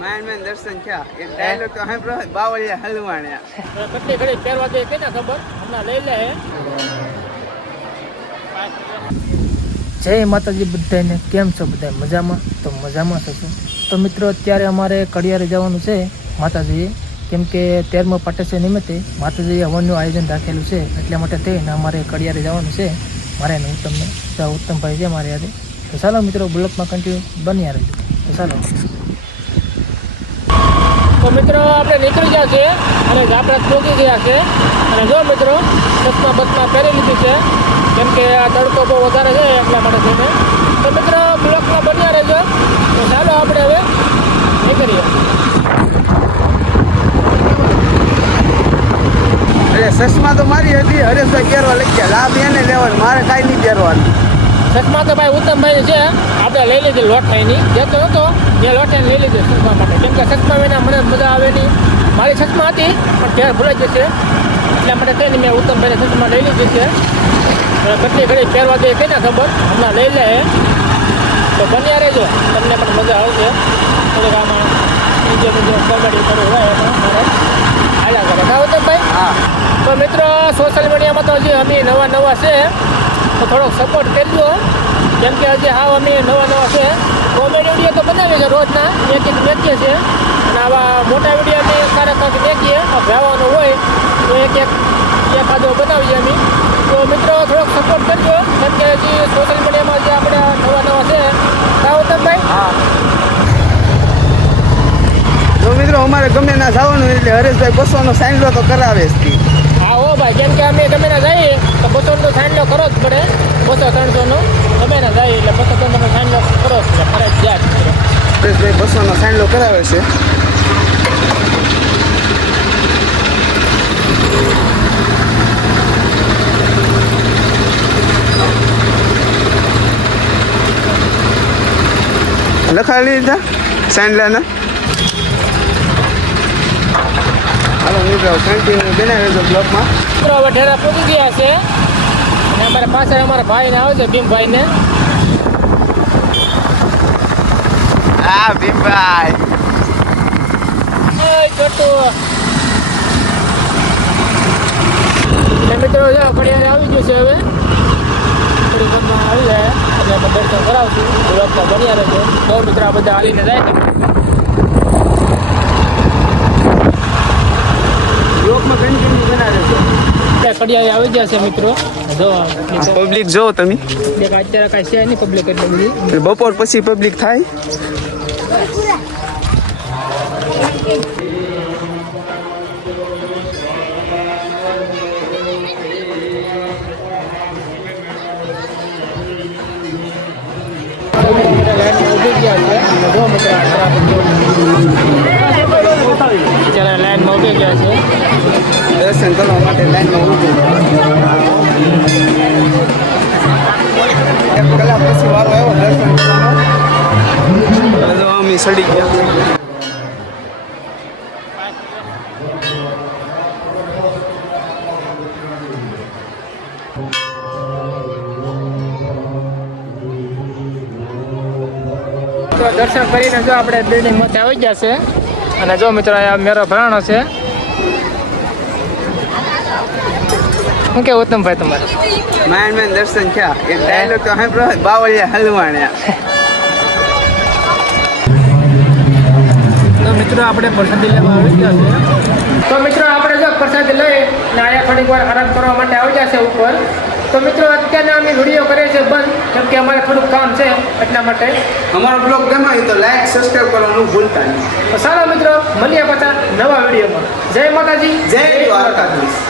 main દર્શન થયા એક ડાયલોગ તો સાંભળો બાવળિયા હલવાણ્યા કેટલી ઘડી પહેરવા દે કે ના ખબર હમણાં લઈ લે જય માતાજી બધાને કેમ છો બધા મજામાં તો મજામાં થશો તો મિત્રો અત્યારે અમારે કડિયારે જવાનું છે માતાજીએ કેમ કે 13મા પાટેશ્વર નિમિત્તે માતાજીએ હવનનું આયોજન રાખેલું છે એટલા માટે થઈને અમારે કડિયારે જવાનું છે મારે ને ઉત્તમભાઈ છે મારે યારે તો ચાલો મિત્રો બ્લોકમાં કન્ટિન્યુ બન્યા રહેજો તો ચાલો તો મિત્રો આપણે નીકળી ગયા છે અને આપણે પહોંચી ગયા છે અને જો મિત્રો બસમાં પહેરી લીધી છે કેમ કે આ તડકો બહુ વધારે છે એટલા માટે થઈને તો મિત્રો બ્લોકમાં બન્યા રહેજો તો ચાલો આપણે હવે નીકળીએ એટલે ચશ્મા તો મારી હતી હરેશભાઈ પહેરવા લઈ ગયા લાભ એને લેવાનું મારે કાંઈ નહીં પહેરવાનું ચશ્મા તો ભાઈ ઉત્તમભાઈ છે આપણે લઈ લીધી લોઠાઈની જતો હતો જે લોઠાઈને લઈ લીધી ચશ્મા માટે કેમ કે ચશ્મા વિના મને મજા આવે નહીં મારી ચશ્મા હતી પણ ઘેર ભૂલાઈ જશે એટલા માટે થઈને મેં ઉત્તમભાઈને ચશ્મા લઈ લીધી છે કેટલી ઘડી પહેરવા દે કે ના ખબર હમણાં લઈ લે તો બન્યા રહેજો તમને પણ મજા આવશે થોડીક આમાં નીચે બીજું કબડ્ડી કરવું હોય એમાં મારે હાલ્યા કરે હા ઉત્તમભાઈ હા તો મિત્રો સોશિયલ મીડિયામાં તો હજી અમે નવા છે તો થોડોક સપોર્ટ કરજો કેમ કે હજી હાવ અમે નવા છે કોમેડી વિડીયો તો બનાવીએ છીએ રોજના એક મેકીએ છીએ અને આવા મોટા વિડીયો અમે ક્યારેક મેકીએ ભેવાનું હોય તો એકાદો બનાવીએ અમે તો મિત્રો થોડોક સપોર્ટ કરજો કેમ કે હજી સોશિયલ મીડિયામાં જે આપણે નવા છે ઉત્તમભાઈ હા તો મિત્રો અમારે ગમે ના જવાનું એટલે હરેશભાઈ 200નો સાઈન તો કરાવે જ હા હો ભાઈ કેમ કે અમે ગમે ના જઈએ તો 200નો સાઈન કરવો જ પડે 200-300નો ગમે ના જઈએ એટલે 200-300નો સાઈન કરવો જ પડે ફરજિયાત હરેશભાઈ 200નો સાઈન કરાવે છે લખાવી લીધા સાઈન લેના હાલો મિત્રો કન્ટિન્યુ બનાવે છે બ્લોકમાં મિત્રો હવે ઢેરા પહોંચી ગયા છે અને અમારા પાછળ અમારા ભાઈને આવે છે ભીમભાઈને હા ભીમભાઈ ચોટુ એટલે મિત્રો જો ઘડિયાળે આવી ગયું છે હવે થોડી ઘરમાં આવી જાય અને આપણે દર્શન કરાવશું બ્લોકમાં બન્યા રહેજો તો મિત્રો આ બધા હાલીને જાય બ્લોકમાં કન્ટિન્યુ બનાવે છે કડિયા આવી ગયા છે મિત્રો જો પબ્લિક જો તમે અત્યારે કાંઈ છે નહીં પબ્લિક એટલે બધી બપોર પછી પબ્લિક થાય લાઈનમાં ઉભી ગયા છે દર્શન કરવા માટે લાઈનમાં ઊભું એક કલાક પછી વારો આવ્યો દર્શન કરવાનો અમે સડી ગયા તો દર્શન કરીને જો આપણે બિલ્ડિંગમાંથી આવી ગયા છે અને જો મિત્રો આ મેરો ભરાણો છે શું કે ઉત્તમભાઈ તમારે મેન દર્શન થયા એક ડાયલોગ તો સાંભળો બાવળિયા હલવાણ્યા તો મિત્રો આપણે પ્રસાદી લેવા આવી ગયા છે તો મિત્રો આપણે જો પ્રસાદી લઈ અને અહીંયા થોડીક વાર આરામ કરવા માટે આવી ગયા છે ઉપર તો મિત્રો અત્યારના અમે વિડીયો કરીએ છીએ બંધ કેમ કે અમારે થોડુંક કામ છે એટલા માટે અમારો બ્લોગ ગમે તો લાઈક સબસ્ક્રાઈબ કરવાનું ભૂલતા નહીં તો ચાલો મિત્રો મળીએ પાછા નવા વિડીયોમાં જય માતાજી જય દ્વારકાધીશ